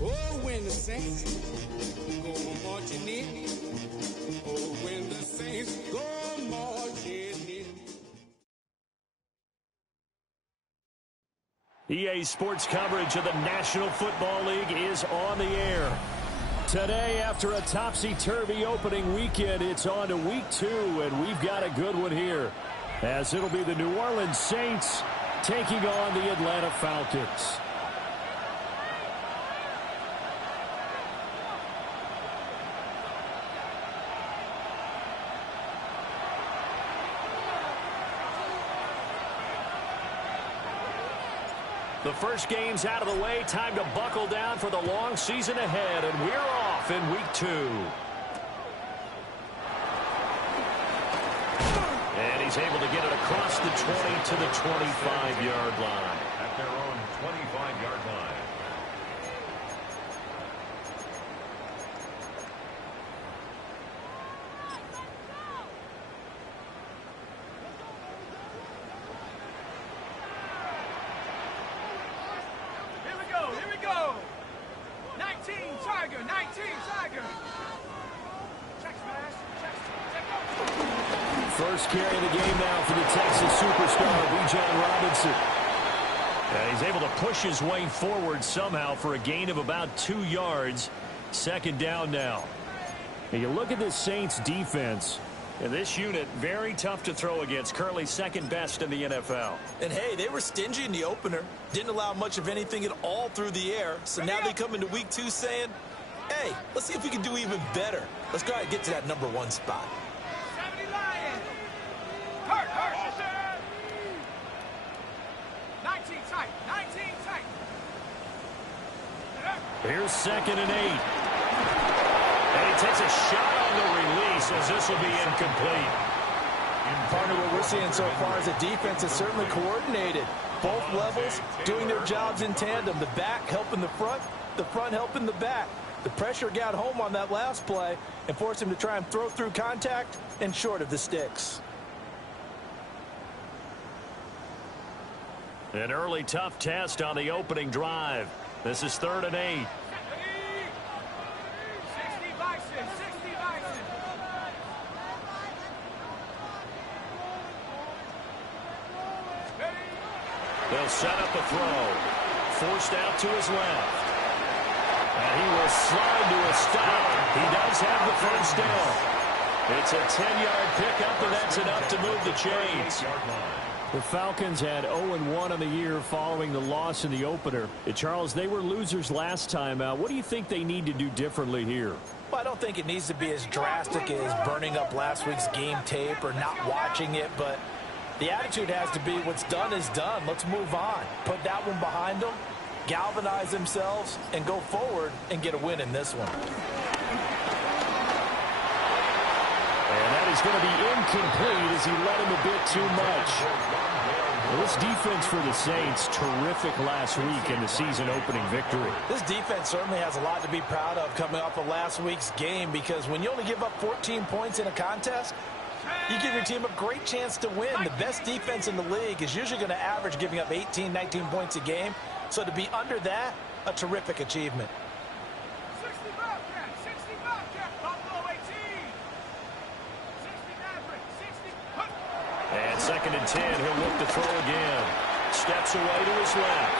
Oh, when the saints go marching in. Oh, when the saints go marching in. EA Sports coverage of the National Football League is on the air. Today, after a topsy-turvy opening weekend, it's on to week 2, and we've got a good one here, as it'll be the New Orleans Saints taking on the Atlanta Falcons. The first game's out of the way. Time to buckle down for the long season ahead, and we're off in week 2. And he's able to get it across the 20 to the 25-yard line. At their own 25-yard line. First carry of the game now for the Texas superstar, Bijan Robinson. He's able to push his way forward somehow for a gain of about 2 yards. Second down now. And you look at this Saints defense. And this unit, very tough to throw against. Currently second best in the NFL. And, hey, they were stingy in the opener. Didn't allow much of anything at all through the air. So now they come into week 2 saying, hey, let's see if we can do even better. Let's go ahead and get to that number 1 spot. 70 Lions. Hurt. 19 tight. 19 tight. Here's 2nd and 8. And he takes a shot on the release as this will be incomplete. Partner, what we're seeing so far is the defense is certainly coordinated. Both levels doing their jobs in tandem. The back helping the front helping the back. The pressure got home on that last play and forced him to try and throw through contact and short of the sticks. An early tough test on the opening drive. This is 3rd and 8. 60 Bison. They'll set up a throw. Forced out to his left. And he will slide to a stop. He does have the first down. It's a 10-yard pickup, and that's enough to move the chains. The Falcons had 0-1 on the year following the loss in the opener. Charles, they were losers last time out. What do you think they need to do differently here? Well, I don't think it needs to be as drastic as burning up last week's game tape or not watching it, but the attitude has to be what's done is done. Let's move on. Put that one behind them, galvanize themselves, and go forward and get a win in this one. And that is going to be incomplete as he let him a bit too much. Well, this defense for the Saints, terrific last week in the season-opening victory. This defense certainly has a lot to be proud of coming off of last week's game, because when you only give up 14 points in a contest, you give your team a great chance to win. The best defense in the league is usually going to average giving up 18, 19 points a game. So to be under that, a terrific achievement. 60 Bobcat, Buffalo 18. 60 Maverick, 60. And 2nd and 10, he'll look to throw again. Steps away to his left.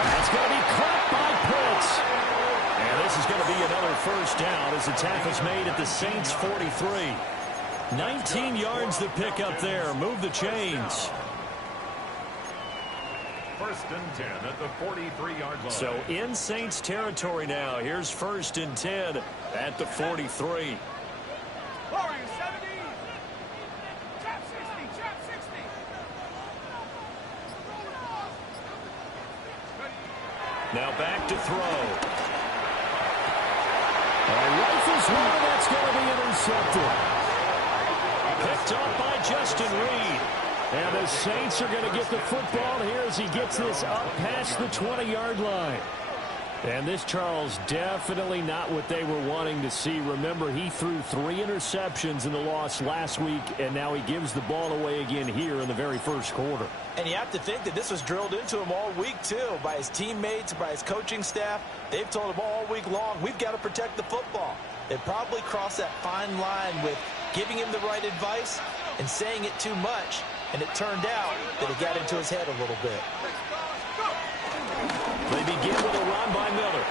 And that's going to be caught by Pitts. And this is going to be another first down as the tackle's made at the Saints' 43. 19 yards to pick up there. Move the chains. 1st and 10 at the 43-yard line. So in Saints territory now. Here's 1st and 10 at the 43. Warrior 70. Trap 60. Now back to throw. Rifles one, that's going to be intercepted. Picked up by Justin Reed. And the Saints are going to get the football here as he gets this up past the 20-yard line. And this, Charles, definitely not what they were wanting to see. Remember, he threw 3 interceptions in the loss last week, and now he gives the ball away again here in the very first quarter. And you have to think that this was drilled into him all week, too, by his teammates, by his coaching staff. They've told him all week long, we've got to protect the football. It probably crossed that fine line with giving him the right advice and saying it too much, and it turned out that it got into his head a little bit. They begin with a run by Miller.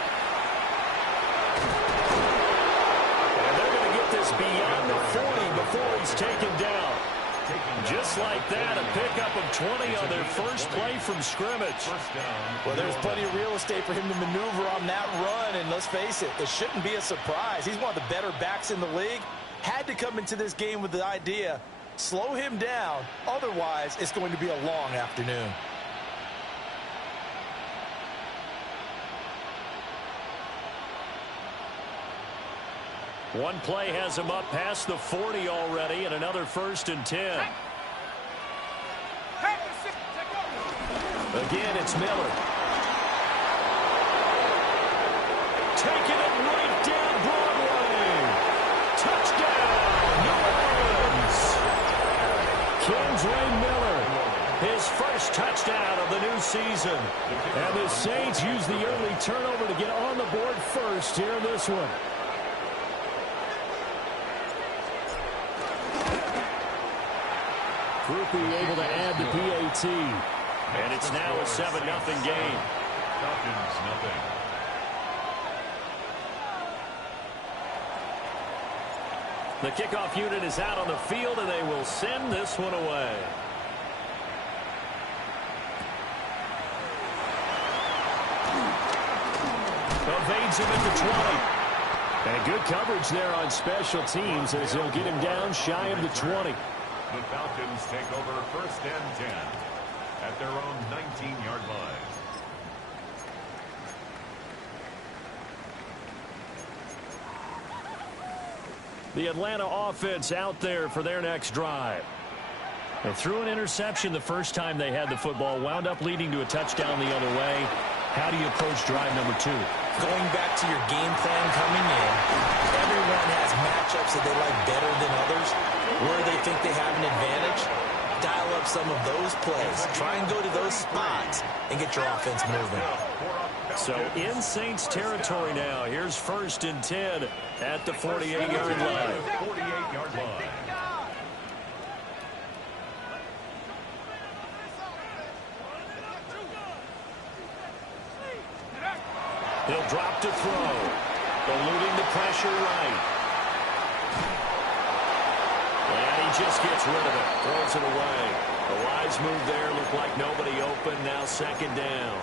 And they're going to get this beyond the 40 before he's taken down. Just like that, a pickup of 20 on their first play from scrimmage. Well, there's plenty of real estate for him to maneuver on that run, and let's face it, it shouldn't be a surprise. He's one of the better backs in the league. Had to come into this game with the idea, slow him down, otherwise it's going to be a long afternoon. One play has him up past the 40 already, and another 1st and 10. Again, it's Miller. Taking it right down Broadway. Touchdown, New Orleans. Kendra Miller, his first touchdown of the new season. And the Saints use the early turnover to get on the board first here in this one. Groupie able to add the PAT. And it's now a 7-0 game. Falcons, nothing. The kickoff unit is out on the field, and they will send this one away. Evades him at the 20. And good coverage there on special teams as he'll get him down shy of the 20. The Falcons take over 1st and 10 at their own 19-yard line. The Atlanta offense out there for their next drive. They threw an interception the first time they had the football, wound up leading to a touchdown the other way. How do you approach drive number 2? Going back to your game plan coming in, everyone has matchups that they like better than others. Where they think they have an advantage, dial up some of those plays. Try and go to those spots and get your offense moving. So in Saints territory now. Here's 1st and 10 at the 48-yard line. 48-yard line. He'll drop to throw. Eluding the pressure right. And he just gets rid of it. Throws it away. A wise move there. Looked like nobody open. Now 2nd down.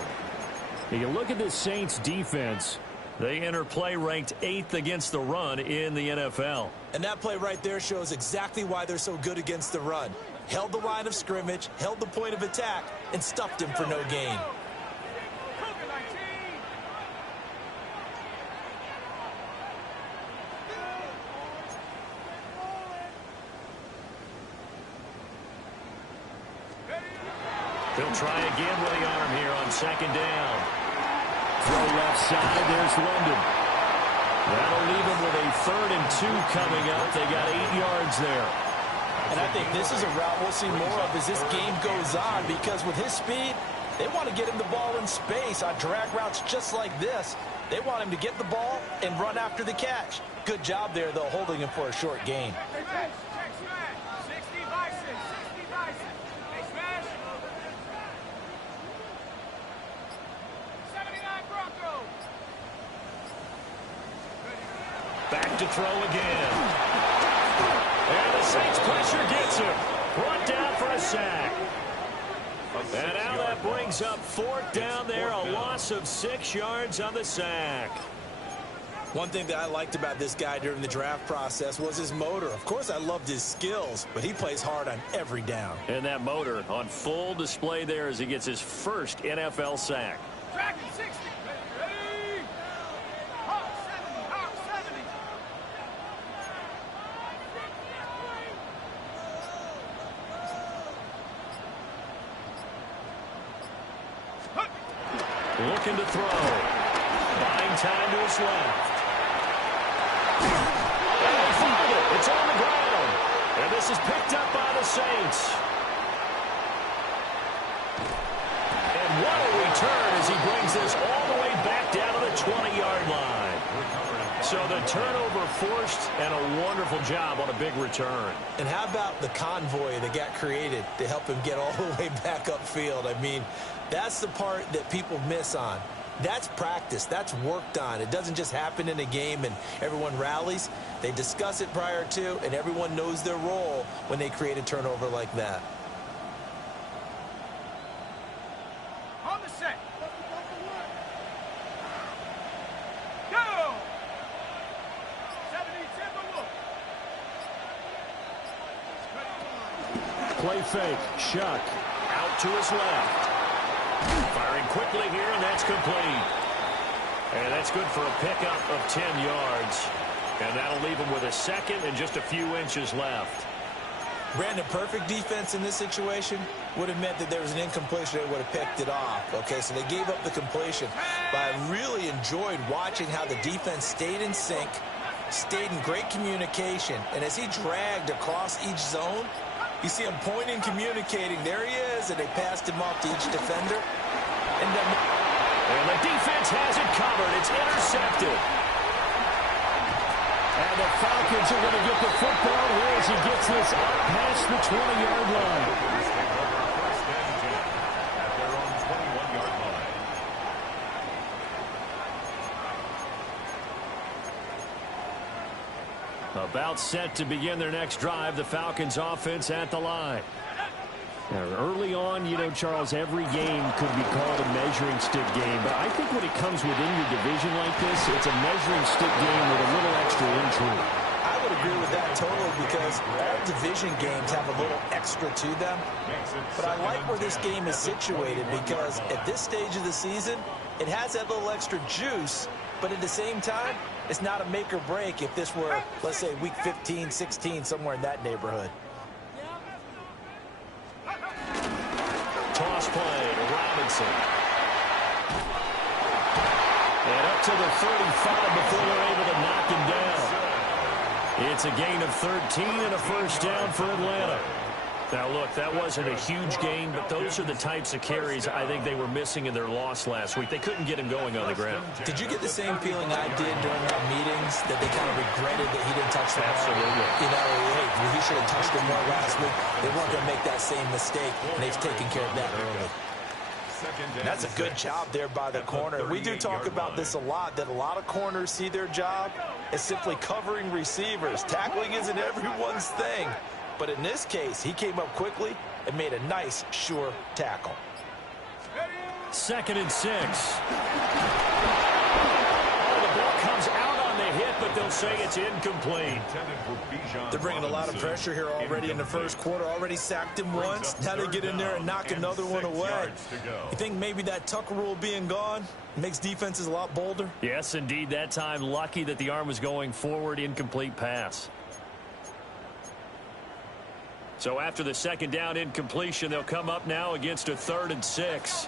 You look at this Saints defense. They enter play ranked 8th against the run in the NFL. And that play right there shows exactly why they're so good against the run. Held the line of scrimmage, held the point of attack, and stuffed him for no gain. They'll try again with the arm here on 2nd down. Throw left side. There's London. That'll leave them with a 3rd and 2 coming up. They got 8 yards there. And I think this is a route we'll see more of as this game goes on, because with his speed, they want to get him the ball in space on drag routes just like this. They want him to get the ball and run after the catch. Good job there, though, holding him for a short gain. Back to throw again. And the Saints pressure gets him. Brought down for a sack. And now that brings up 4th down there. A loss of 6 yards on the sack. One thing that I liked about this guy during the draft process was his motor. Of course, I loved his skills, but he plays hard on every down. And that motor on full display there as he gets his first NFL sack. Dragon 60. Ready? Hawk 70. Hawk 70. Looking to throw. Buying time to his left. And they find it. It's on the ground. And this is picked up by the Saints. And what a return as he brings this all the way back down to the 20-yard line. So the turnover forced, and a wonderful job on a big return. And how about the convoy that got created to help him get all the way back upfield? I mean, that's the part that people miss on. That's practice. That's worked on. It doesn't just happen in a game and everyone rallies. They discuss it prior to, and everyone knows their role when they create a turnover like that. On the set. Go! 70 Timberwolves. Play fake. Shuck. Out to his left. Firing quickly here, and that's complete. And that's good for a pickup of 10 yards. And that'll leave him with a second and just a few inches left. Brandon, perfect defense in this situation would have meant that there was an incompletion. They would have picked it off. Okay, so they gave up the completion. But I really enjoyed watching how the defense stayed in sync, stayed in great communication. And as he dragged across each zone, you see him pointing, communicating. There he is, and they passed him off to each defender. And the defense has it covered. It's intercepted. And the Falcons are going to get the football here as he gets this up past the 20-yard line. First and 10 at their own 21-yard line. About set to begin their next drive, the Falcons offense at the line. Now, early on, you know, Charles, every game could be called a measuring stick game. But I think when it comes within your division like this, it's a measuring stick game with a little extra intrigue. I would agree with that totally because all division games have a little extra to them. But I like where this game is situated because at this stage of the season, it has that little extra juice. But at the same time, it's not a make or break if this were, let's say, week 15, 16, somewhere in that neighborhood. Toss play to Robinson. And up to the 35 before they're able to knock him down. It's a gain of 13 and a first down for Atlanta. Now, look, that wasn't a huge gain, but those are the types of carries I think they were missing in their loss last week. They couldn't get him going on the ground. Did you get the same feeling I did during our meetings, that they kind of regretted that he didn't touch the ball? Absolutely. You know, hey, he should have touched it more last week. They weren't going to make that same mistake, and they've taken care of that early. That's a good job there by the corner. We do talk about this a lot, that a lot of corners see their job as simply covering receivers. Tackling isn't everyone's thing. But in this case, he came up quickly and made a nice, sure tackle. 2nd and 6. Oh, the ball comes out on the hit, but they'll say it's incomplete. They're bringing a lot of pressure here already in the first quarter. Already sacked him once. Now they get in there and knock another one away. You think maybe that Tucker rule being gone makes defenses a lot bolder? Yes, indeed. That time, lucky that the arm was going forward, incomplete pass. So after the second down incompletion, they'll come up now against a 3rd and 6.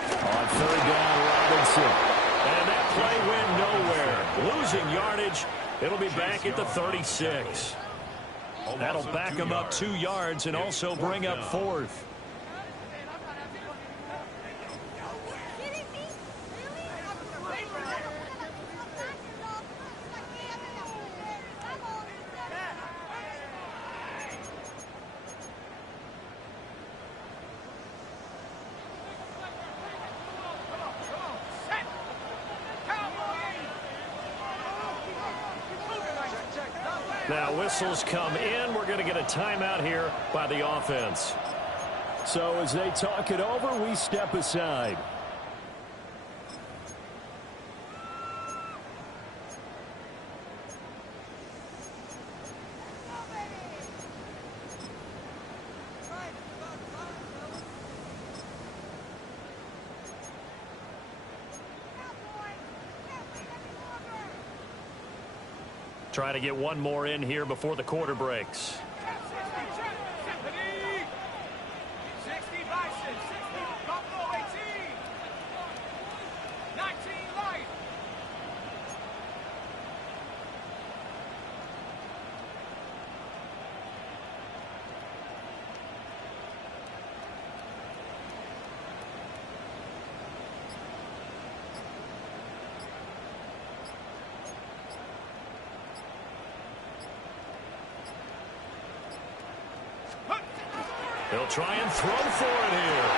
On 3rd down, Robinson. And that play went nowhere. Losing yardage. It'll be back at the 36. That'll back them up 2 yards and also bring up 4th. Now whistles come in. We're going to get a timeout here by the offense. So as they talk it over, we step aside. Try to get one more in here before the quarter breaks. 60 Bison, 60 Buffalo 18. They'll try and throw for it here.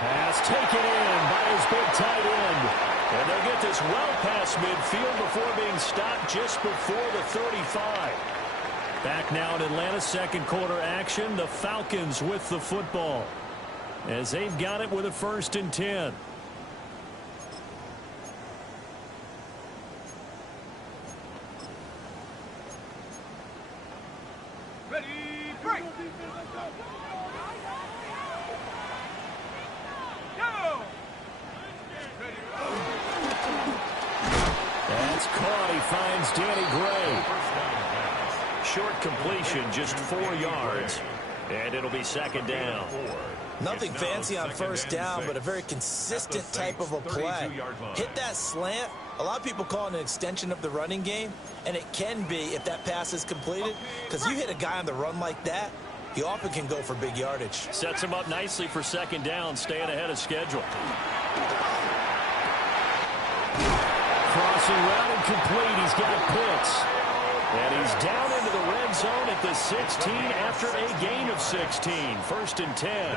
Pass taken in by his big tight end. And they'll get this well past midfield before being stopped just before the 35. Back now in Atlanta's second quarter action. The Falcons with the football as they've got it with a 1st and 10. Ready, break. Go. That's caught. He finds Danny Gray. Short completion, just 4 yards. And it'll be 2nd down. Nothing fancy on 1st down, but a very consistent type of a play. Hit that slant. A lot of people call it an extension of the running game, and it can be if that pass is completed, because you hit a guy on the run like that, he often can go for big yardage. Sets him up nicely for 2nd down, staying ahead of schedule. Crossing route and complete. He's got Pitts. And he's down into the red zone at the 16 after a gain of 16. 1st and 10.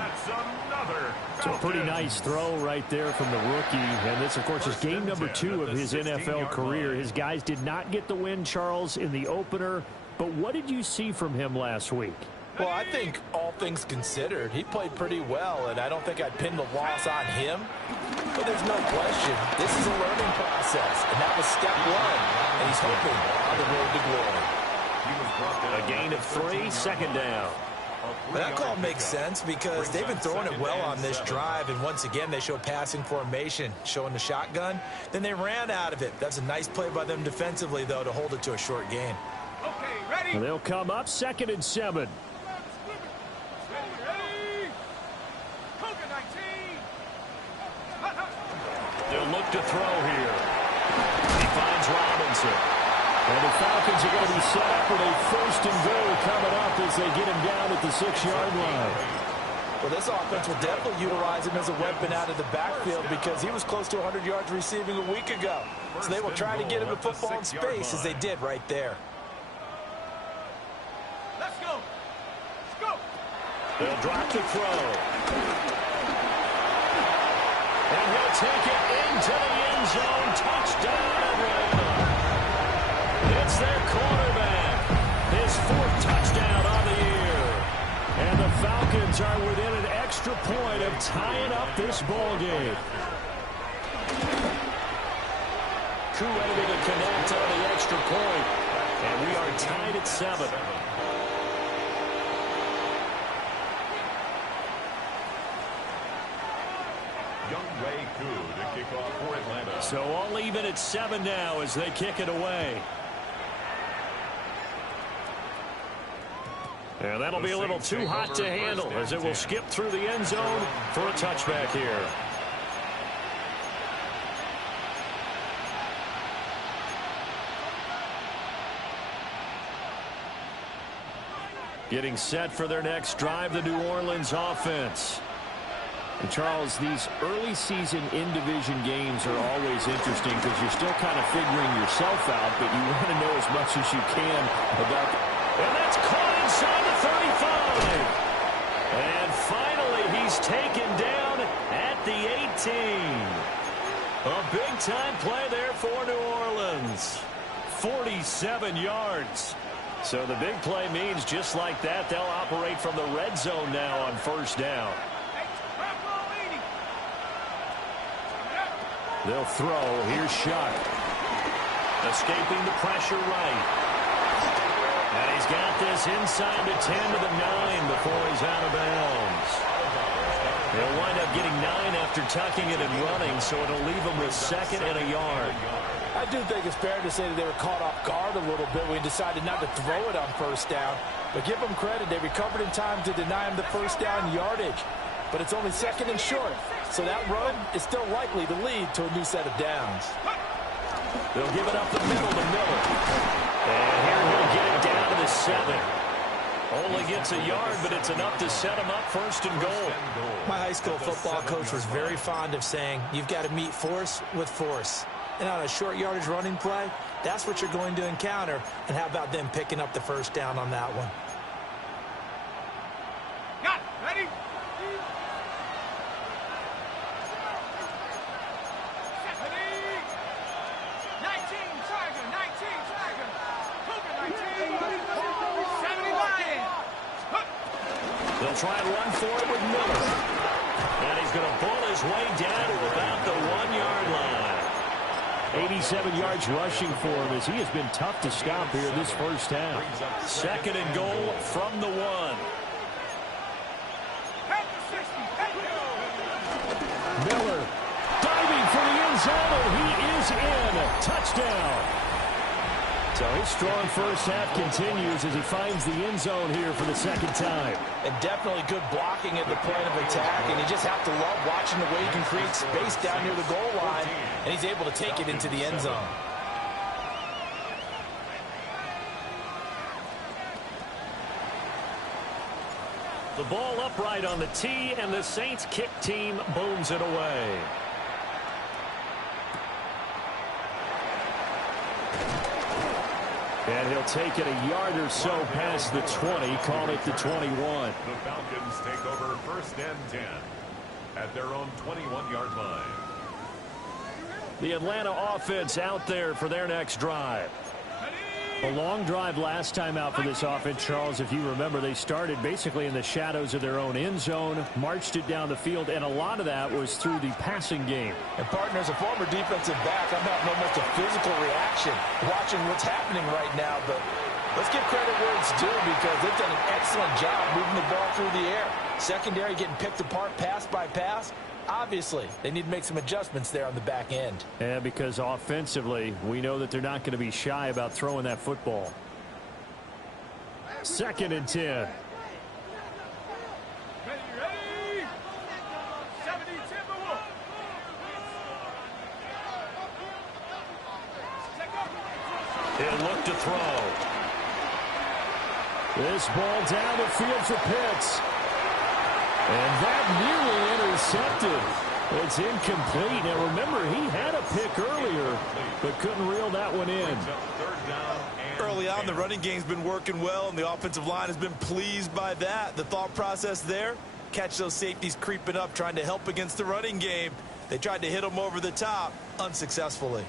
It's a pretty nice throw right there from the rookie. And this, of course, is game number 2 of his NFL career. His guys did not get the win, Charles, in the opener. But what did you see from him last week? Well, I think all things considered, he played pretty well, and I don't think I'd pin the loss on him. But there's no question, this is a learning process, and that was step 1, and he's hoping on the road to glory. A gain of 3, 2nd down. Well, that call makes sense because they've been throwing it well on this drive, and once again, they show passing formation, showing the shotgun. Then they ran out of it. That's a nice play by them defensively, though, to hold it to a short gain. Okay, ready? They'll come up 2nd and 7. They'll look to throw here. He finds Robinson. And the Falcons are going to be set up with a 1st and goal coming up as they get him down at the 6-yard line. Well, this offense will definitely utilize him as a weapon out of the backfield because he was close to 100 yards receiving a week ago. So they will try to get him the football in space as they did right there. Let's go. Let's go. They'll drop the throw. And he'll take it into the end zone. Touchdown, Atlanta. It's their quarterback. His 4th touchdown on the year. And the Falcons are within an extra point of tying up this ball game. Coup able to connect on the extra point. And we are tied at 7. So all even at 7 now as they kick it away. And that'll be a little too hot to handle as it will skip through the end zone for a touchback here. Getting set for their next drive, the New Orleans offense. And Charles, these early season in-division games are always interesting because you're still kind of figuring yourself out, but you want to know as much as you can about and that's caught inside the 35. And finally, he's taken down at the 18. A big-time play there for New Orleans. 47 yards. So the big play means just like that, they'll operate from the red zone now on 1st down. They'll throw. Here's Shuck. Escaping the pressure right. And he's got this inside the 10 to the 9 before he's out of bounds. He'll wind up getting 9 after tucking it and running, so it'll leave him with 2nd and a yard. I do think it's fair to say that they were caught off guard a little bit when we decided not to throw it on 1st down. But give them credit. They recovered in time to deny him the 1st down yardage. But it's only 2nd and short. So that run is still likely to lead to a new set of downs. They'll give it up the middle to Miller. And here he'll get it down to the 7. Only gets a yard, but it's enough to set him up 1st and goal. My high school football coach was very fond of saying, you've got to meet force with force. And on a short yardage running play, that's what you're going to encounter. And how about them picking up the 1st down on that one? Got it. Ready? 19 Tiger, 19 Tiger. Cougar 19. 70 Lion. They'll try and run for it with Miller. And he's going to pull his way down to about the 1-yard line. 87 yards rushing for him as he has been tough to stop here this first half. 2nd and goal from the 1. Miller diving for the end zone, and he is in. Touchdown. So his strong first half continues as he finds the end zone here for the 2nd time. And definitely good blocking at the point of attack, and you just have to love watching the way he can create space down near the goal line, and he's able to take it into the end zone. The ball upright on the tee, and the Saints kick team booms it away. And he'll take it a yard or so past the 20, call it the 21. The Falcons take over 1st and 10 at their own 21-yard line. The Atlanta offense out there for their next drive. A long drive last time out for this offense, Charles. If you remember, they started basically in the shadows of their own end zone, marched it down the field, and a lot of that was through the passing game. And, partner, as a former defensive back, I'm having almost a physical reaction watching what's happening right now. But let's give credit where it's due because they've done an excellent job moving the ball through the air. Secondary getting picked apart pass by pass. Obviously, they need to make some adjustments there on the back end. Yeah, because offensively, we know that they're not going to be shy about throwing that football. 2nd and 10. Ready? 70 Timberwolves. He'll look to throw. This ball down the field for Pitts. And that nearly intercepted. It's incomplete. Now, remember, he had a pick earlier, but couldn't reel that one in. Early on, the running game's been working well, and the offensive line has been pleased by that. The thought process there, catch those safeties creeping up, trying to help against the running game. They tried to hit them over the top, unsuccessfully.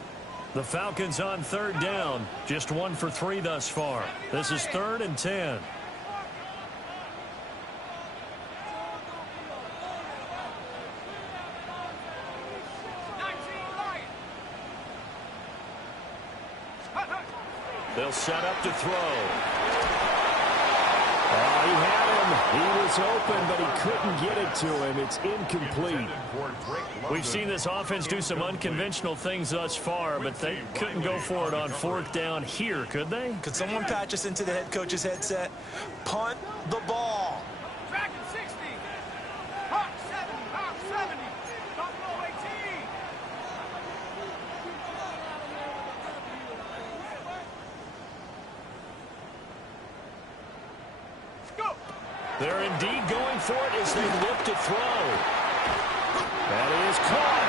The Falcons on 3rd down. Just 1 for 3 thus far. This is 3rd and 10. They'll set up to throw. Oh, he had him. He was open, but he couldn't get it to him. It's incomplete. We've seen this offense do some unconventional things thus far, but they couldn't go for it on 4th down here, could they? Could someone patch us into the head coach's headset? Punt the ball. Dragon 60. Hawk 70. Hawk 70. Buffalo 18. They're indeed going for it as they look to throw. That is caught.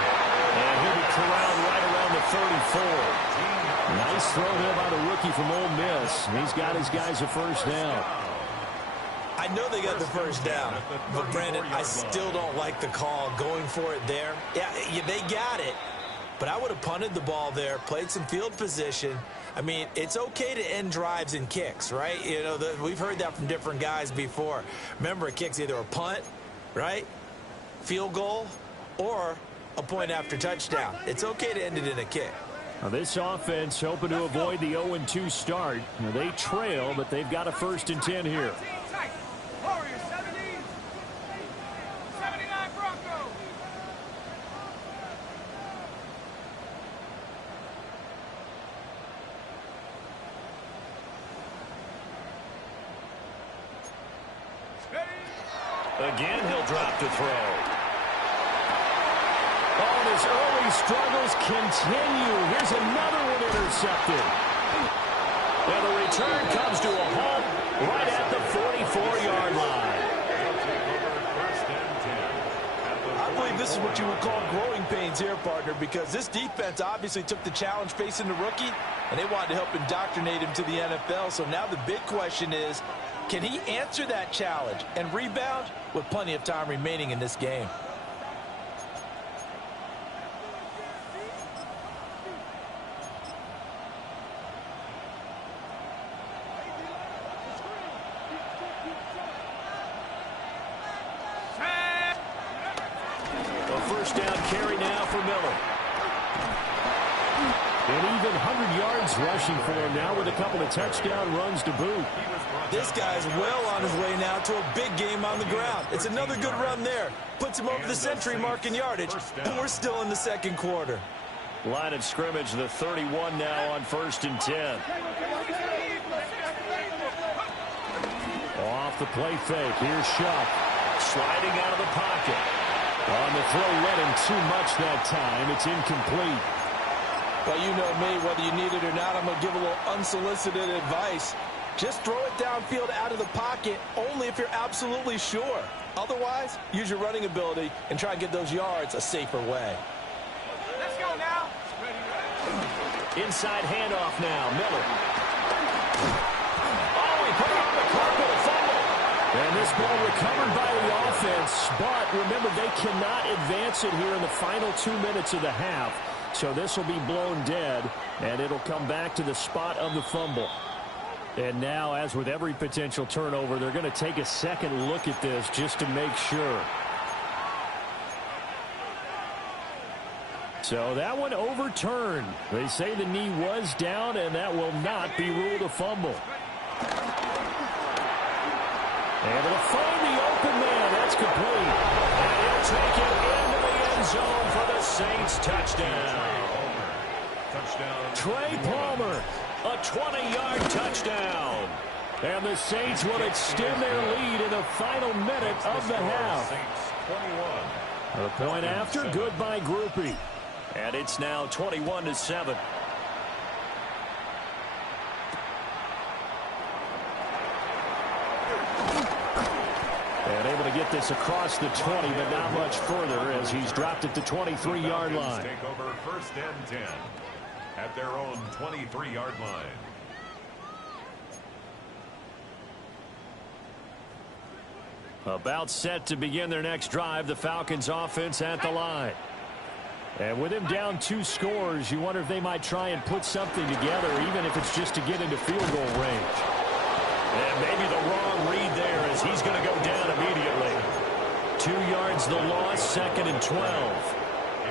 And he'll be corralled right around the 34. Nice throw there by the rookie from Ole Miss. He's got his guys a 1st down. I know they got the 1st down, but, Brandon, I still don't like the call going for it there. Yeah, they got it, but I would have punted the ball there, played some field position. I mean, it's okay to end drives and kicks, right? You know, we've heard that from different guys before. Remember, a kick's either a punt, right, field goal, or a point after touchdown. It's okay to end it in a kick. Now, this offense hoping to avoid the 0-2 start. Now, they trail, but they've got a 1st and 10 here. Warriors 70. 79 Broncos. Again, he'll drop to throw. Oh, and his early struggles continue. Here's another one intercepted. And the return comes to a halt right at the 44-yard line. I believe this is what you would call growing pains here, partner, because this defense obviously took the challenge facing the rookie, and they wanted to help indoctrinate him to the NFL. So now the big question is, Can he answer that challenge and rebound with plenty of time remaining in this game? A first down carry now for Miller. And even 100 yards rushing for him now with a couple of touchdown runs to boot. This guy's well on his way now to a big game on the ground. It's another good run there. Puts him over the century mark in yardage, and we're still in the second quarter. Line of scrimmage, the 31 now on 1st and 10. Off the play fake. Here's Shuck. Sliding out of the pocket. On the throw, read him too much that time. It's incomplete. Well, you know me, whether you need it or not, I'm going to give a little unsolicited advice. Just throw it downfield out of the pocket only if you're absolutely sure. Otherwise, use your running ability and try and get those yards a safer way. Let's go now. Inside handoff now. Miller. Oh, he put it on the carpet. A fumble. And this ball recovered by the offense. But remember, they cannot advance it here in the final 2 minutes of the half. So this will be blown dead, and it'll come back to the spot of the fumble. And now, as with every potential turnover, they're going to take a second look at this just to make sure. So that one overturned. They say the knee was down, and that will not be ruled a fumble. Able to find the open man. That's complete. And he'll take it into the end zone for the Saints touchdown. Trey Palmer, a 20-yard touchdown. And the Saints will extend their lead in the final minute of the half. A point after, good by Groupie. And it's now 21-7. And able to get this across the 20, but not much further as he's dropped at the 23-yard line. Take over 1st and 10 at their own 23-yard line. About set to begin their next drive, the Falcons offense at the line. And with him down 2 scores, you wonder if they might try and put something together, even if it's just to get into field goal range. And maybe the wrong read there as he's going to go down immediately. 2 yards the loss, 2nd and 12.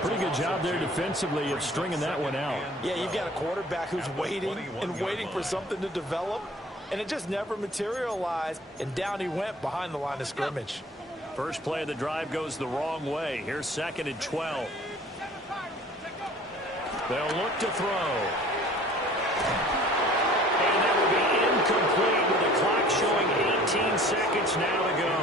Pretty good job there defensively of stringing that one out. Yeah, you've got a quarterback who's waiting and waiting for something to develop, and it just never materialized, and down he went behind the line of scrimmage. First play of the drive goes the wrong way. Here's 2nd and 12. They'll look to throw. And that will be incomplete with the clock showing 18 seconds now to go.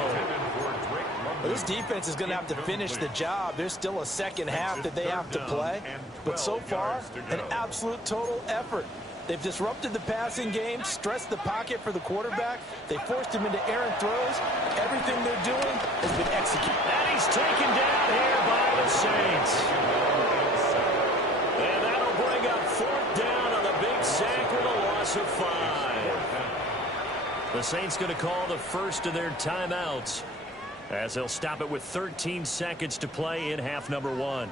Well, this defense is going to have to finish the job. There's still a second half that they have to play. But so far, an absolute total effort. They've disrupted the passing game, stressed the pocket for the quarterback. They forced him into errant throws. Everything they're doing has been executed. And he's taken down here by the Saints. And that'll bring up 4th down on the big sack with a loss of 5. The Saints going to call the first of their timeouts as they'll stop it with 13 seconds to play in half number 1.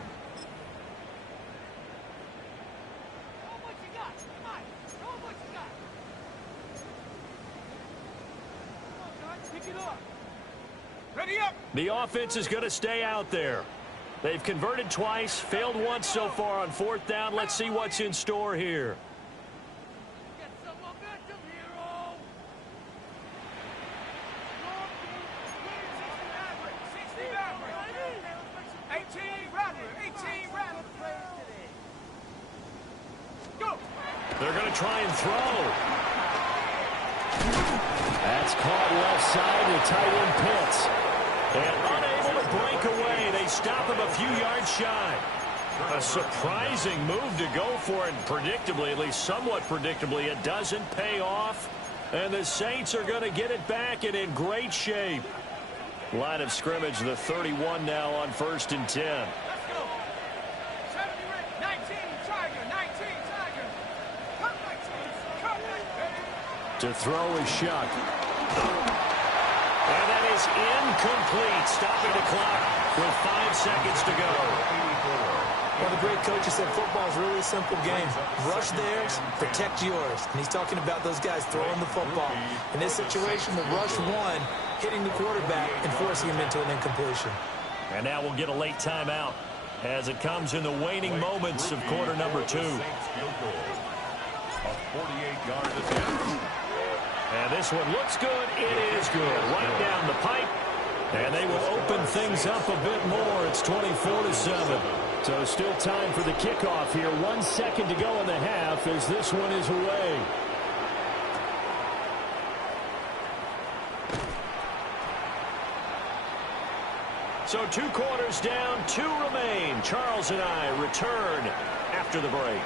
Ready up. The offense is going to stay out there. They've converted twice, failed once so far on 4th down. Let's see what's in store here. Get some momentum, hero. 18 Rattler. Go. They're going to try and throw. That's caught left side to tight end Pitts. And unable to break away. They stop him a few yards shy. A surprising move to go for it. Predictably, at least somewhat predictably, it doesn't pay off. And the Saints are going to get it back and in great shape. Line of scrimmage, the 31 now on 1st and 10. Let's go. 19 Tiger. Cut 19. To throw is Shuck. And that is incomplete. Stopping the clock with 5 seconds to go. Well, the great coach said football is really a simple game. Rush theirs, protect yours. And he's talking about those guys throwing the football. In this situation, the rush one, hitting the quarterback and forcing him into an incompletion. And now we'll get a late timeout as it comes in the waning moments of quarter number 2. And this one looks good. It is good. Right down the pipe. And they will open things up a bit more. It's 24-7. So still time for the kickoff here. 1 second to go in the half as this one is away. So 2 quarters down, 2 remain. Charles and I return after the break.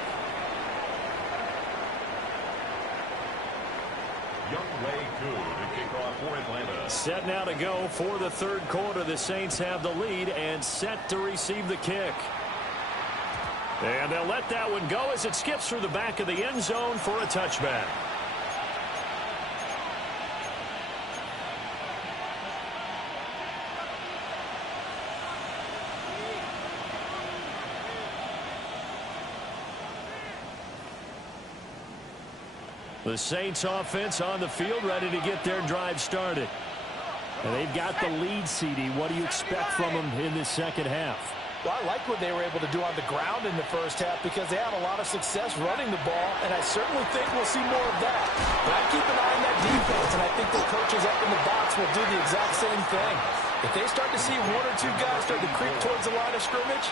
Set now to go for the 3rd quarter. The Saints have the lead and set to receive the kick. And they'll let that one go as it skips through the back of the end zone for a touchback. The Saints offense on the field, ready to get their drive started. And they've got the lead, CD. What do you expect from them in this second half? Well, I like what they were able to do on the ground in the first half because they had a lot of success running the ball, and I certainly think we'll see more of that. But I keep an eye on that defense, and I think the coaches up in the box will do the exact same thing. If they start to see 1 or 2 guys start to creep towards the line of scrimmage,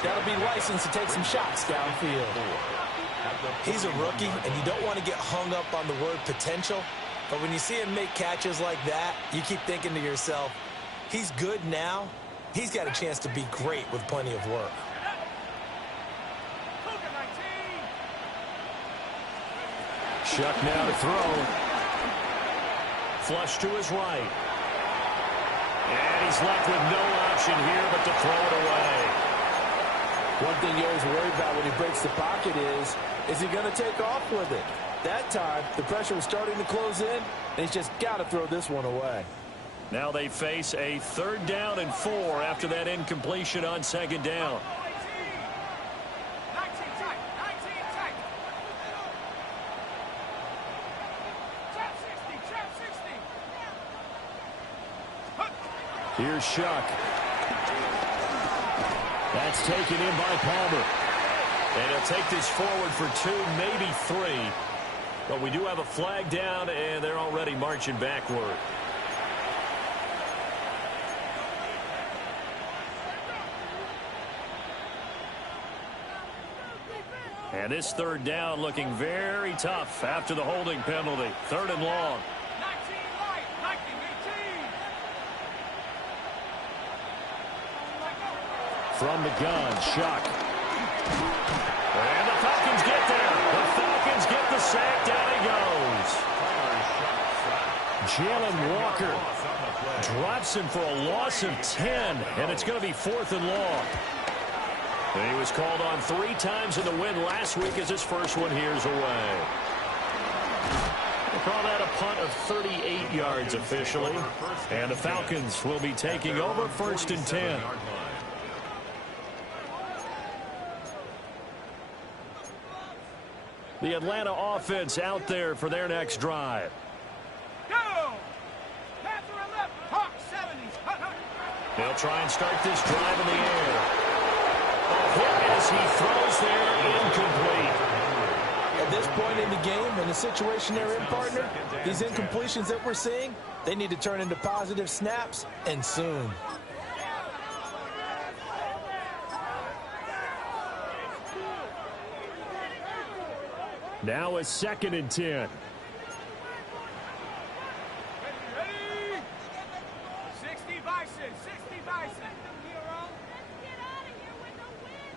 that'll be licensed to take some shots downfield. He's a rookie, and you don't want to get hung up on the word potential. But when you see him make catches like that, you keep thinking to yourself, he's good now. He's got a chance to be great with plenty of work. Shuck now to throw. Flush to his right. And he's left with no option here but to throw it away. One thing you always worry about when he breaks the pocket is he going to take off with it? That time, the pressure was starting to close in, and he's just got to throw this one away. Now they face a 3rd down and 4 after that incompletion on 2nd down. Here's Shuck. That's taken in by Palmer. And he'll take this forward for 2, maybe 3. But we do have a flag down, and they're already marching backward. And this 3rd down looking very tough after the holding penalty. 3rd and long. From the gun, Shuck. And the Falcons get there. The Falcons get the sack. Down he goes. Jalen Walker drops him for a loss of 10, and it's going to be 4th and long. And he was called on 3 times in the win last week as his first one here's away. We'll call that a punt of 38 yards officially. And the Falcons will be taking over 1st and 10. The Atlanta offense out there for their next drive. Go! Panther 11, Hawk 70. They'll try and start this drive in the air. A hit as he throws there, incomplete. At this point in the game, in the situation they're in, partner, these incompletions that we're seeing, they need to turn into positive snaps, and soon. Now a 2nd and 10. Ready? 60 Bison, 60 Bison. Let's get out of here with the win,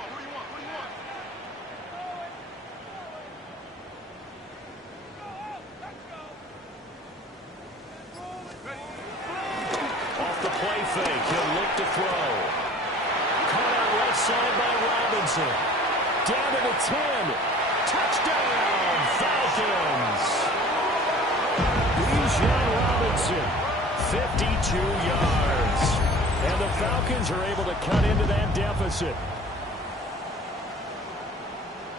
What do you want? Off the play fake, he'll look to throw. Caught out left side by Robinson. Down to the 10. Touchdown, Falcons. Robinson, 52 yards. And the Falcons are able to cut into that deficit.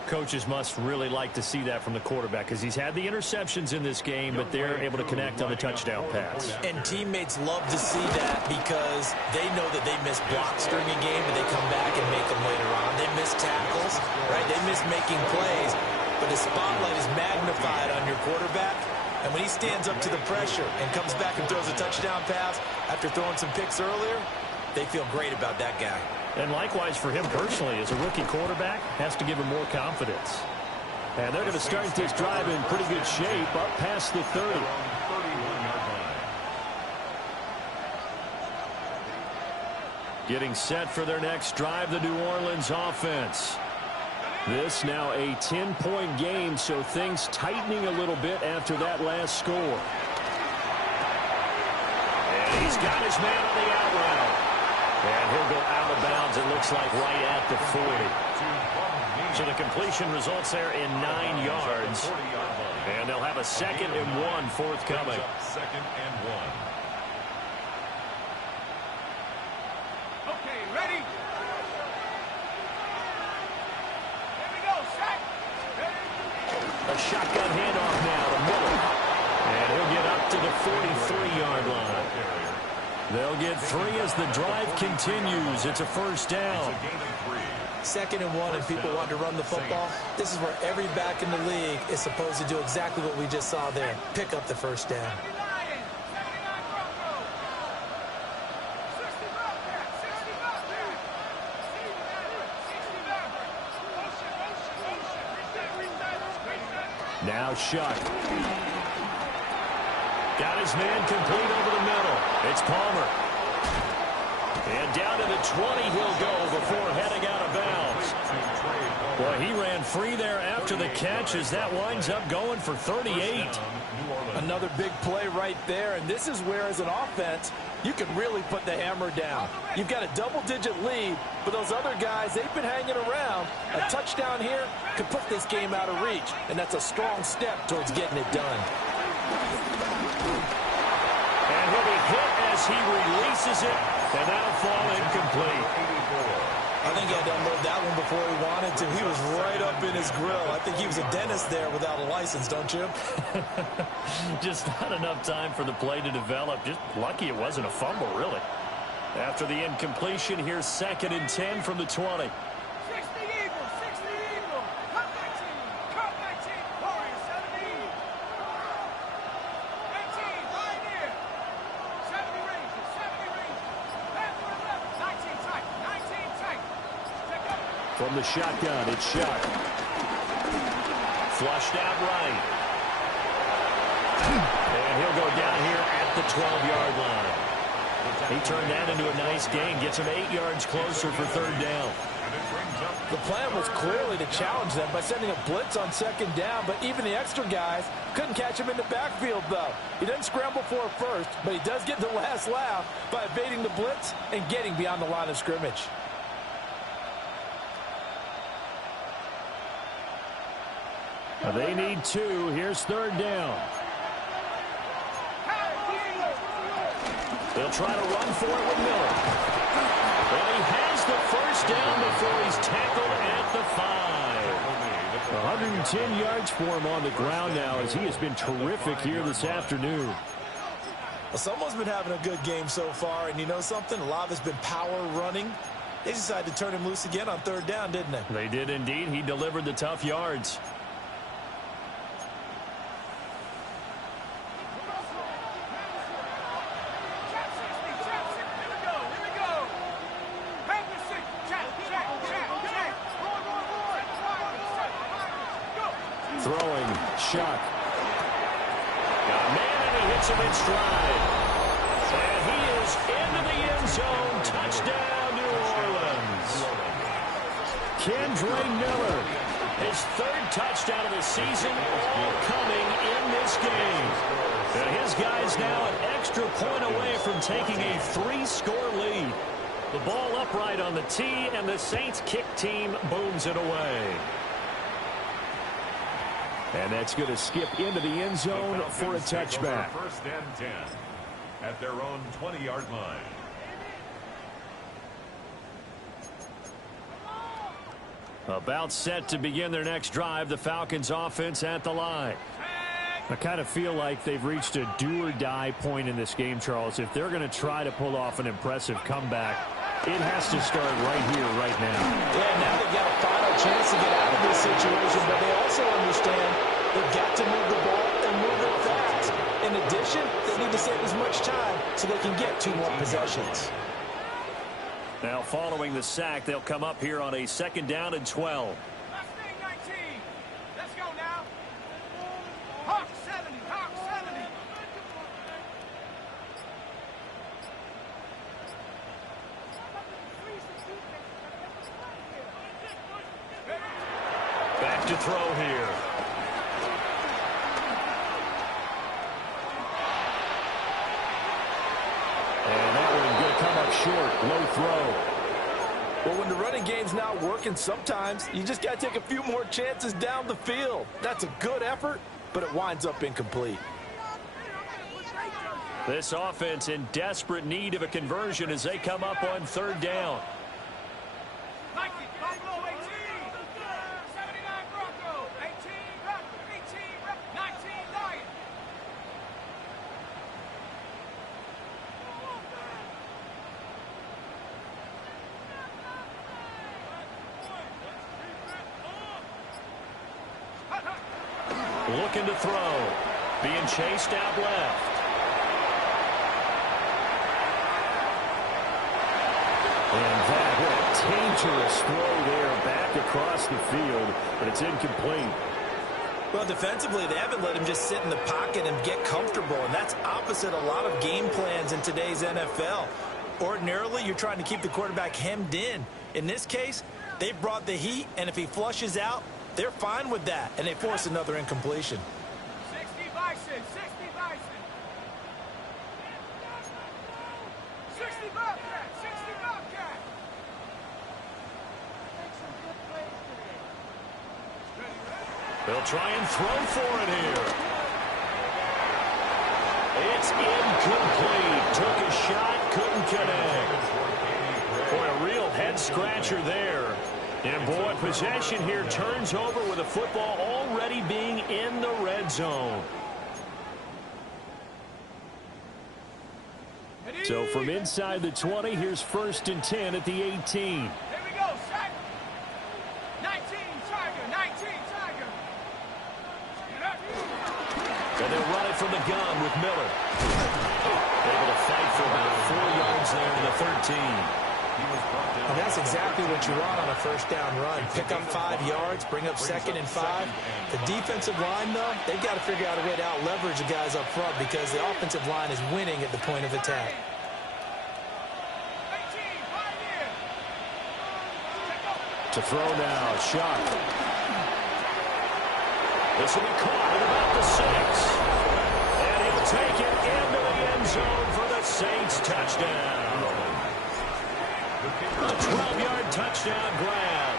Coaches must really like to see that from the quarterback because he's had the interceptions in this game, but they're able to connect on the touchdown pass. And teammates love to see that because they know that they miss blocks during a game, and they come back and make them later on. They miss tackles, right? They miss making plays, but the spotlight is magnified on your quarterback. And when he stands up to the pressure and comes back and throws a touchdown pass after throwing some picks earlier, they feel great about that guy. And likewise for him personally, as a rookie quarterback, has to give him more confidence. And they're going to start this drive in pretty good shape, up past the 30. Getting set for their next drive, the New Orleans offense. This now a 10-point game, so things tightening a little bit after that last score. And he's got his man on the out route. And he'll go out of bounds, it looks like, right at the 40. So the completion results there in 9 yards. And they'll have a 2nd and 1 forthcoming. 2nd and 1. Okay, ready? Here we go, set. A shotgun handoff now to Miller. And he'll get up to the 43-yard line. They'll get 3 as the drive continues. It's a first down. 2nd and 1, and people want to run the football. This is where every back in the league is supposed to do exactly what we just saw there. Pick up the first down. Now Shuck. Got his man complete over the middle. It's Palmer. And down to the 20 he'll go before heading out of bounds. Boy, he ran free there after the catch as that winds up going for 38. Another big play right there, and this is where, as an offense, you can really put the hammer down. You've got a double-digit lead, but those other guys, they've been hanging around. A touchdown here could put this game out of reach, and that's a strong step towards getting it done. And he'll be hit as he releases it, and that'll fall incomplete. I think he had to unload that one before he wanted to. He was right up in his grill. I think he was a dentist there without a license, don't you? Just not enough time for the play to develop. Just lucky it wasn't a fumble, really. After the incompletion, here's 2nd and 10 from the 20. 60 Eagles, 60 Eagles. Cut 19, Warriors, 17. 18, right here. 70 Rangers, 70 Rangers. Panther 11, 19 tight, 19 tight. Check up. From the shotgun, it's Shuck. Flushed out right. And he'll go down here at the 12-yard line. He turned that into a nice gain, gets him 8 yards closer for 3rd down. The plan was clearly to challenge them by sending a blitz on 2nd down, but even the extra guys couldn't catch him in the backfield, though. He doesn't scramble for it first, but he does get the last laugh by evading the blitz and getting beyond the line of scrimmage. They need 2. Here's 3rd down. They'll try to run for it with Miller. Well, he has the first down before he's tackled at the 5. 110 yards for him on the ground now as he has been terrific here this afternoon. Well, someone's been having a good game so far, and you know something? A lot of it's been power running. They decided to turn him loose again on 3rd down, didn't they? They did indeed. He delivered the tough yards. Throwing, Shuck. Got a man, and he hits him in stride. And he is into the end zone. Touchdown, New Orleans. Kendre Miller, his 3rd touchdown of the season, all coming in this game. And his guy's now an extra point away from taking a 3-score lead. The ball upright on the tee, and the Saints kick team booms it away. And that's going to skip into the end zone for a touchback. First and 10 at their own 20-yard line. About set to begin their next drive, the Falcons offense at the line. I kind of feel like they've reached a do-or-die point in this game, Charles. If they're going to try to pull off an impressive comeback, it has to start right here, right now. Yeah, now they've got a final chance to get out of this situation, but they also understand they've got to move the ball and move it fast. In addition, they need to save as much time so they can get 2 more possessions. Now, following the sack, they'll come up here on a 2nd down and 12. Last thing, 19. Let's go now. Hawk 70. Hawk 70. Back to throw here. And that one going to come up short. Low throw. Well, when the running game's not working, sometimes you just got to take a few more chances down the field. That's a good effort, but it winds up incomplete. This offense in desperate need of a conversion as they come up on 3rd down. 19, Buffalo 18. 79 Bronco. 18, 19, 19, Lions. Looking to throw. Being chased out left. And that, what a dangerous throw there back across the field, but it's incomplete. Well, defensively, they haven't let him just sit in the pocket and get comfortable, and that's opposite a lot of game plans in today's NFL. Ordinarily, you're trying to keep the quarterback hemmed in. In this case, they brought the heat, and if he flushes out, they're fine with that, and they force another incompletion. 60 Bison. 60 Bison. 60 Bobcat. 60 Bobcat. They'll try and throw for it here. It's incomplete. Took a shot, couldn't connect. Boy, a real head-scratcher there. And, boy, possession here turns over with the football already being in the red zone. So from inside the 20, here's 1st and 10 at the 18. Here we go, set. 19, Tiger. 19, Tiger. And they'll run it from the gun with Miller. Able to fight for about 4 yards there to the 13. And that's exactly what you want on a 1st down run. Pick up 5 yards, bring up 2nd and 5. The defensive line, though, they've got to figure out a way to out-leverage the guys up front because the offensive line is winning at the point of attack. 18, Pioneer. To throw now, shot. This will be caught at about the 6. And he'll take it into the end zone for the Saints touchdown. A 12-yard touchdown grab.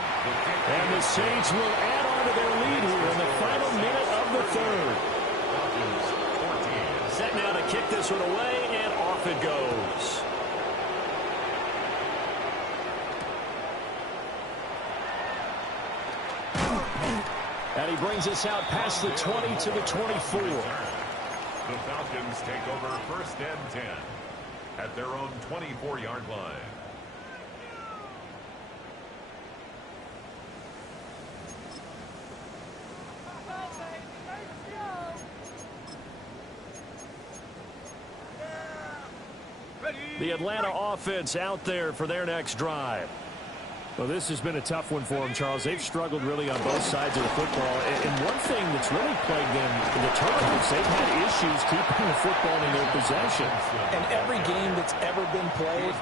And the Saints will add on to their lead here in the final minute of the 3rd. Set now to kick this one away, and off it goes. And he brings us out past the 20 to the 24. The Falcons take over 1st and 10 at their own 24-yard line. The Atlanta offense out there for their next drive. Well, this has been a tough one for them, Charles. They've struggled really on both sides of the football. And one thing that's really plagued them, the turnovers, they've had issues keeping the football in their possession. And every game that's ever been played,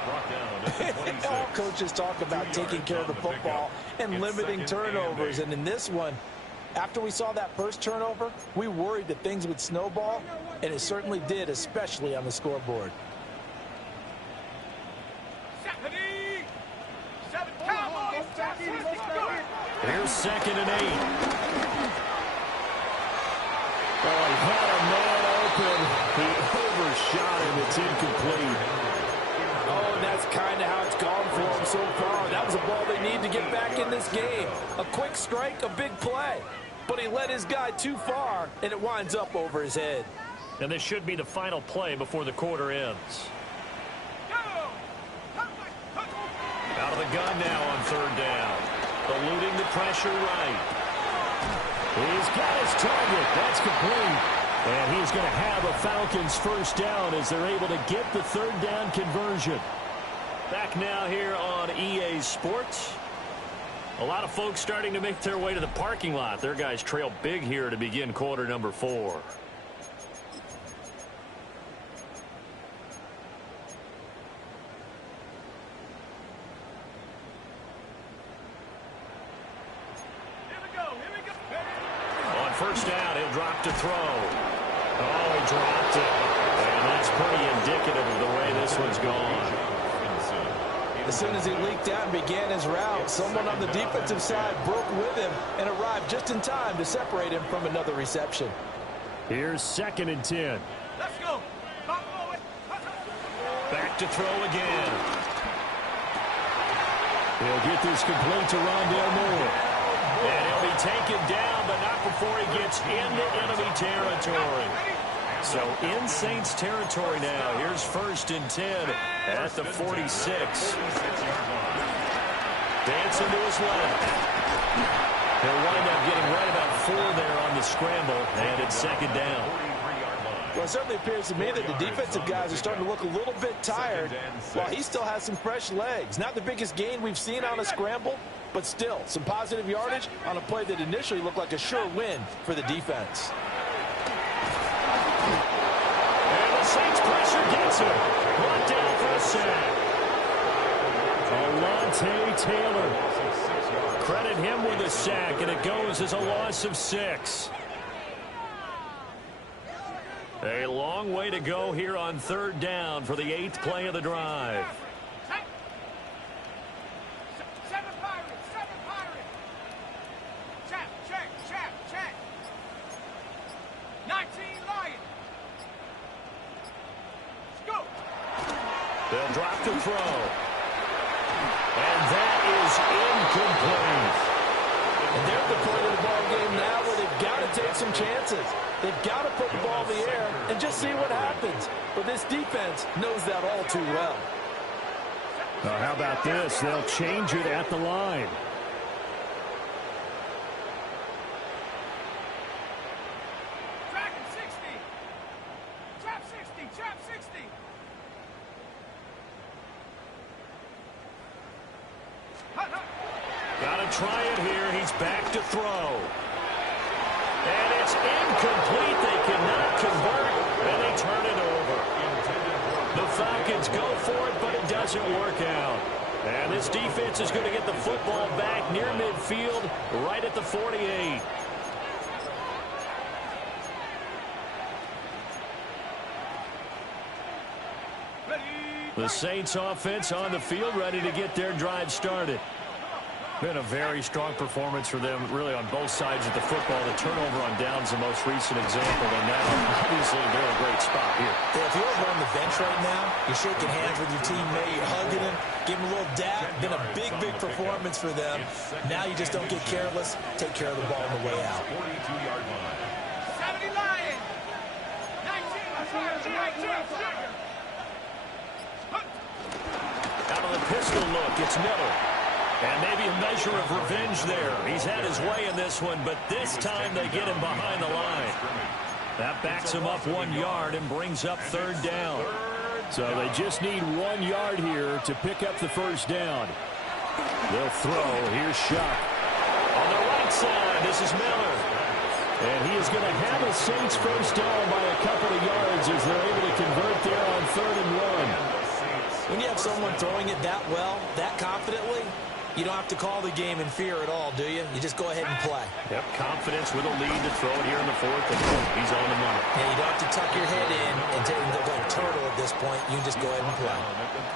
all coaches talk about taking care of the football and limiting turnovers. And in this one, after we saw that first turnover, we worried that things would snowball, and it certainly did, especially on the scoreboard. Here's 2nd and 8. It's incomplete. Oh, and that's kind of how it's gone for them so far. That was a ball they need to get back in this game. A quick strike, a big play. But he led his guy too far, and it winds up over his head. And this should be the final play before the quarter ends. Out of the gun now on third down. Eluding the pressure right. He's got his target. That's complete. And he's going to have a Falcons first down as they're able to get the third down conversion. Back now here on EA Sports. A lot of folks starting to make their way to the parking lot. Their guys trail big here to begin quarter number 4. On first down, he'll drop to throw. Oh, he dropped it. And that's pretty indicative of the way this one's gone. As soon as he leaked out and began his route, someone on the defensive side broke with him and arrived just in time to separate him from another reception. Here's 2nd and 10. Let's go. Back to throw again. He'll get this complete to Rondale Moore. And he'll be taken down, but not before he gets into enemy territory. So in Saints territory now. Here's 1st and 10 at the 46. Dancing to his left. He'll wind up getting right about 4 there on the scramble, and it's 2nd down. Well, it certainly appears to me that the defensive guys are starting to look a little bit tired while he still has some fresh legs. Not the biggest gain we've seen on a scramble, but still some positive yardage on a play that initially looked like a sure win for the defense. And the Saints pressure gets him. Brought down for a sack. Alontae Taylor. Credit him with a sack, and it goes as a loss of 6. A long way to go here on third down for the 8th play of the drive. 7 Pirates, 7 Pirates. Check. 19 Lions. Let's go. They'll drop to throw. And that is incomplete. And they're at the point of the ball game now where they've got to take some chances. They've got to put the ball in the air and just see what happens. But this defense knows that all too well. Now, how about this? They'll change it at the line. Dragon 60. Trap 60. Gotta try it here. He's back to throw. And it's incomplete. They cannot convert, and they turn it over. The Falcons go for it, but it doesn't work out. And this defense is going to get the football back near midfield, right at the 48. The Saints offense on the field, ready to get their drive started. Been a very strong performance for them, really, on both sides of the football. The turnover on downs, the most recent example, and now, obviously, they're in a great spot here. Yeah, if you're over on the bench right now, you're shaking hands with your teammate, you're hugging him, giving him a little dap. Been a big performance for them. Now you just don't get careless. Take care of the ball on the way out. 70 Lions. 19. Out of the pistol look, it's Miller. And maybe a measure of revenge there. He's had his way in this one, but this time they get him behind the line. That backs him up 1 yard and brings up third down. So they just need 1 yard here to pick up the first down. They'll throw. Here's Shuck. On the right side, this is Miller. And he is going to have a Saints first down by a couple of yards as they're able to convert there on 3rd and 1. When you have someone throwing it that well, that confidently, you don't have to call the game in fear at all, do you? You just go ahead and play. Yep, confidence with a lead to throw it here in the 4th, and he's on the money. Yeah, you don't have to tuck your head in and look like a turtle at this point. You can just go ahead and play.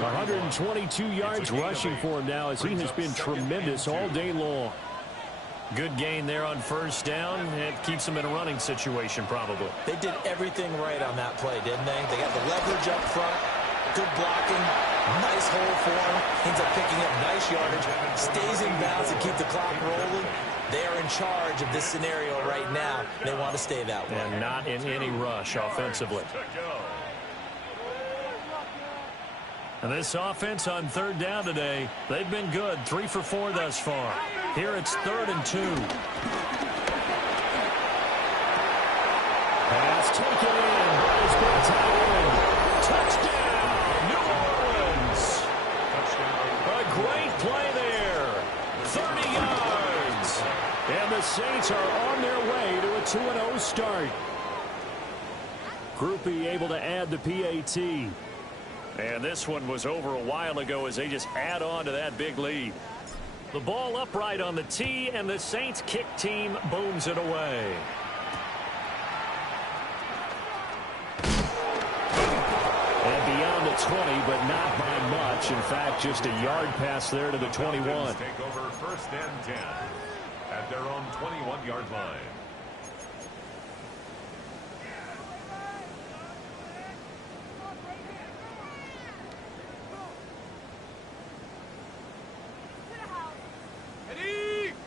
122 yards rushing for him now as he has been tremendous all day long. Good gain there on first down. It keeps them in a running situation probably. They did everything right on that play, didn't they? They got the leverage up front, good blocking, nice hole for him. Ends up picking up nice yardage, stays in bounds to keep the clock rolling. They are in charge of this scenario right now. They want to stay that way. And not in any rush offensively. And this offense on third down today, they've been good. 3 for 4 thus far. Here it's 3rd and 2. Pass taken in. It's been tied in. Touchdown, New Orleans. A great play there. 30 yards. And the Saints are on their way to a 2-0 start. Group E able to add the PAT. And this one was over a while ago as they just add on to that big lead. The ball upright on the tee, and the Saints kick team booms it away. And beyond the 20, but not by much. In fact, just a yard pass there to the 21. Take over 1st and 10 at their own 21-yard line.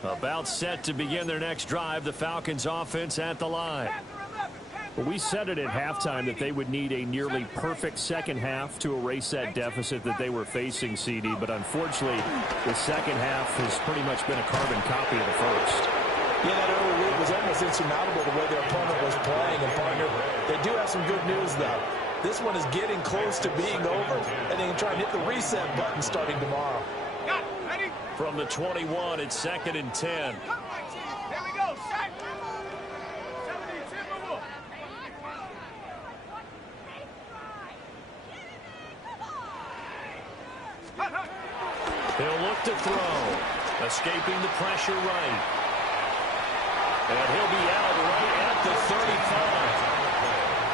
About set to begin their next drive, the Falcons offense at the line. Well, we said it at halftime that they would need a nearly perfect second half to erase that deficit that they were facing, CD, but unfortunately, the second half has pretty much been a carbon copy of the first. Yeah, that early lead was almost insurmountable the way their opponent was playing, and partner, they do have some good news, though. This one is getting close to being over, and they can try and hit the reset button starting tomorrow. From the 21, it's 2nd and 10. Here we go, set. 72, move. He'll look to throw. Escaping the pressure right. And he'll be out right at the 35.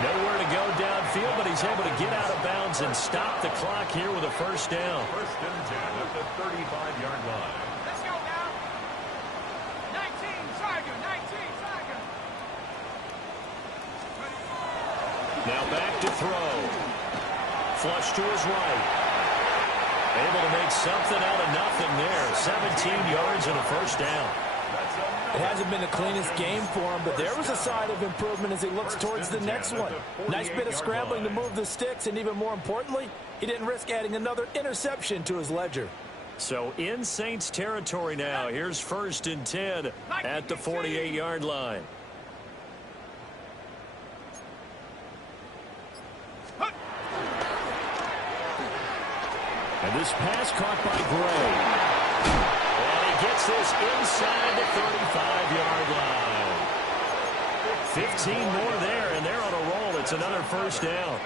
Nowhere to go downfield, but he's able to get out of bounds and stop the clock here with a first down. 1st and 10 at the 35-yard line. Let's go now. 19, Tiger, 19, Tiger. Now back to throw. Flush to his right. Able to make something out of nothing there. 17 yards and a first down. It hasn't been the cleanest game for him, but there was a sign of improvement as he looks towards the next one. Nice bit of scrambling to move the sticks, and even more importantly, he didn't risk adding another interception to his ledger. So in Saints territory now. Here's 1st and 10 at the 48-yard line. And this pass caught by Gray. Gets this inside the 35-yard line. 15 more there, and they're on a roll. It's another first down.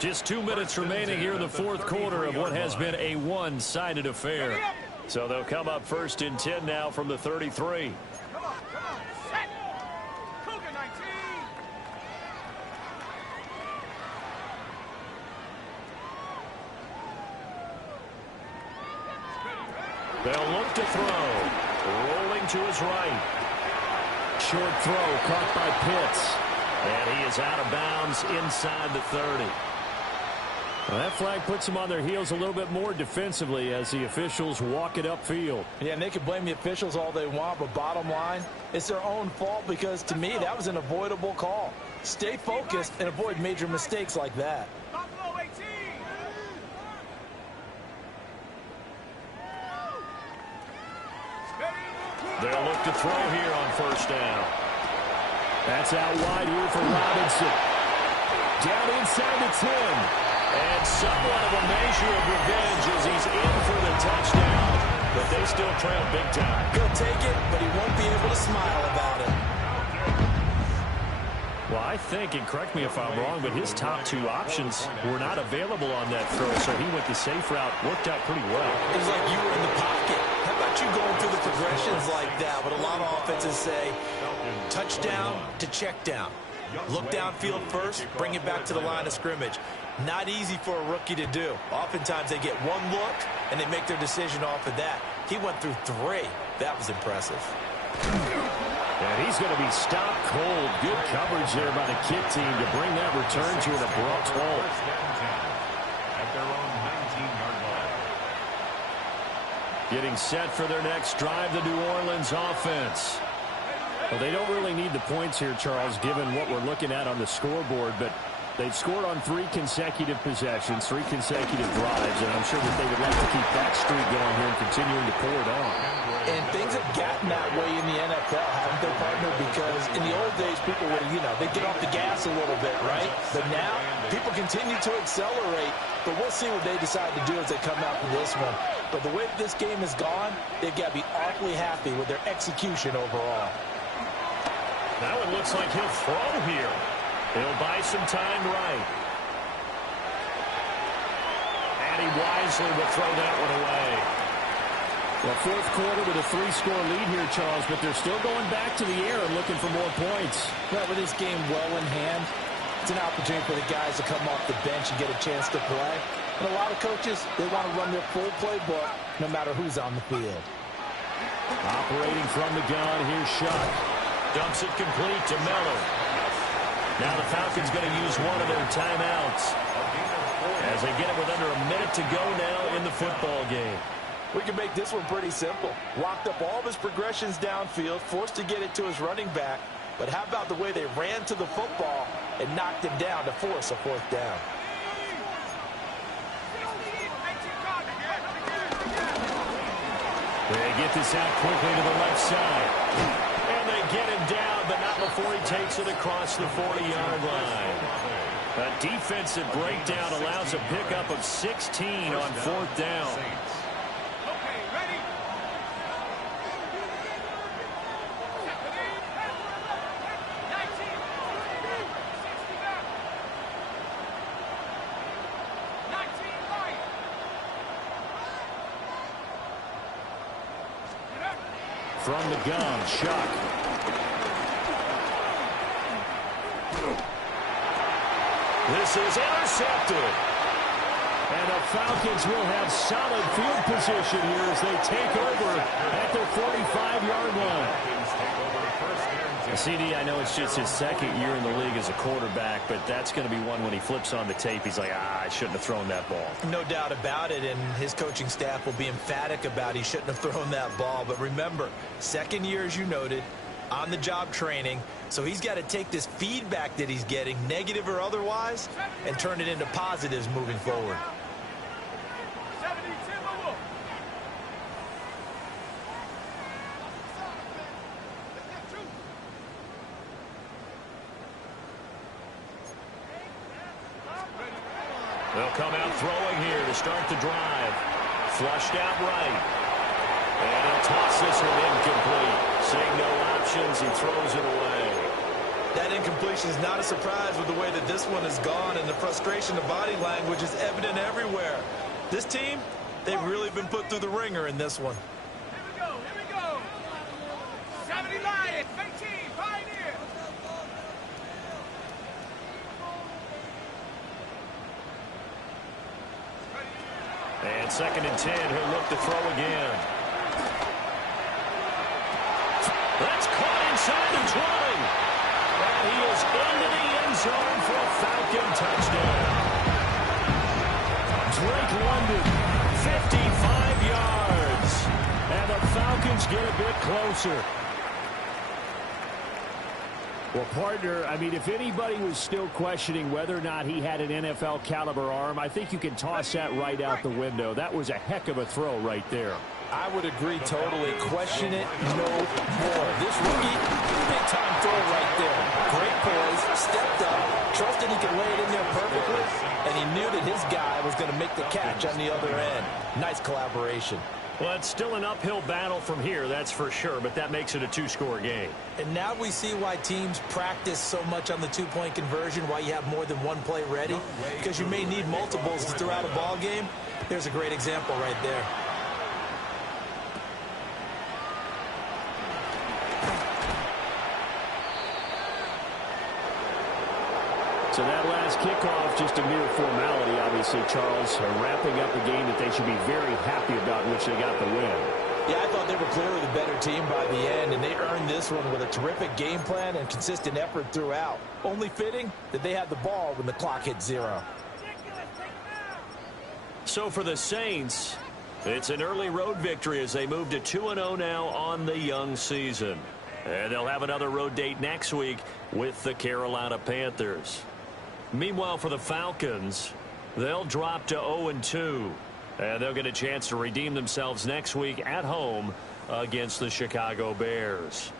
Just 2 minutes remaining here in the 4th quarter of what has been a one-sided affair. So they'll come up 1st and 10 now from the 33. Come on, set. Cougar 19. They'll look to throw. Rolling to his right. Short throw caught by Pitts. And he is out of bounds inside the 30. Well, that flag puts them on their heels a little bit more defensively as the officials walk it upfield. Yeah, and they can blame the officials all they want, but bottom line, it's their own fault because, to me, that was an avoidable call. Stay focused and avoid major mistakes like that. Buffalo 18. They'll look to throw here on first down. That's out wide here for Robinson. Down inside the 10. And somewhat of a measure of revenge as he's in for the touchdown. But they still trail big time. He'll take it, but he won't be able to smile about it. Well, I think, and correct me if I'm wrong, but his top 2 options were not available on that throw, so he went the safe route, worked out pretty well. It was like you were in the pocket. How about you going through the progressions like that? But a lot of offenses say touchdown to check down. Look downfield first, bring it back to the line of scrimmage. Not easy for a rookie to do. Oftentimes they get one look, and they make their decision off of that. He went through 3. That was impressive. And he's going to be stopped cold. Good coverage there by the kick team to bring that return to an abrupt halt. First and 10 at their own 19-yard line. Getting set for their next drive, the New Orleans offense. Well, they don't really need the points here, Charles, given what we're looking at on the scoreboard, but they've scored on 3 consecutive possessions, 3 consecutive drives, and I'm sure that they would like to keep that streak going here and continuing to pour it on. And things have gotten that way in the NFL, haven't they, partner? Because in the old days, people would, they'd get off the gas a little bit, right? But now, people continue to accelerate, but we'll see what they decide to do as they come out for this one. But the way this game has gone, they've got to be awfully happy with their execution overall. Now it looks like he'll throw here. He'll buy some time right. And he wisely will throw that one away. Well, fourth quarter with a 3-score lead here, Charles, but they're still going back to the air and looking for more points. Well, with this game well in hand, it's an opportunity for the guys to come off the bench and get a chance to play. And a lot of coaches, they want to run their full playbook no matter who's on the field. Operating from the gun, here's Shuck. Dumps it complete to Miller. Now the Falcons going to use one of their timeouts as they get it with under a minute to go now in the football game. We can make this one pretty simple. Locked up all of his progressions downfield, forced to get it to his running back. But how about the way they ran to the football and knocked him down to force a 4th down? They get this out quickly to the left side. And they get him down, but not before he takes it across the 40-yard line. A defensive breakdown allows a pickup of 16 on 4th down. Okay, ready? 19. 60 back. 19 right. From the gun, Shuck. This is intercepted. And the Falcons will have solid field position here as they take over at their 45-yard line. CD, I know it's just his 2nd year in the league as a quarterback, but that's going to be one when he flips on the tape, he's like, I shouldn't have thrown that ball. No doubt about it, and his coaching staff will be emphatic about he shouldn't have thrown that ball. But remember, 2nd year, as you noted, on-the-job training, so he's got to take this feedback that he's getting, negative or otherwise, and turn it into positives moving forward. 70 Timberwolves. They'll come out throwing here to start the drive. Flushed out right. And he'll toss this one incomplete. Seeing no options, he throws it away. That incompletion is not a surprise with the way that this one has gone, and the frustration of body language is evident everywhere. This team, they've really been put through the ringer in this one. Here we go, here we go. 70 Lions, 18, Pioneer. And 2nd and 10, he'll look to throw again. That's caught inside the 20. And he is into the end zone for a Falcon touchdown. Drake London, 55 yards. And the Falcons get a bit closer. Well, partner, I mean, if anybody was still questioning whether or not he had an NFL caliber arm, I think you can toss that right out the window. That was a heck of a throw right there. I would agree totally. Question it no more. This rookie, big-time throw right there. Great poise, stepped up, trusted he could lay it in there perfectly, and he knew that his guy was going to make the catch on the other end. Nice collaboration. Well, it's still an uphill battle from here, that's for sure, but that makes it a 2-score game. And now we see why teams practice so much on the 2-point conversion, why you have more than one play ready, because you may need multiples throughout a ball game. There's a great example right there. So that last kickoff, just a mere formality, obviously, Charles, wrapping up a game that they should be very happy about, which they got the win. Yeah, I thought they were clearly the better team by the end, and they earned this one with a terrific game plan and consistent effort throughout. Only fitting that they had the ball when the clock hit 0. So for the Saints, it's an early road victory as they move to 2-0 now on the young season. And they'll have another road date next week with the Carolina Panthers. Meanwhile, for the Falcons, they'll drop to 0-2. And they'll get a chance to redeem themselves next week at home against the Chicago Bears.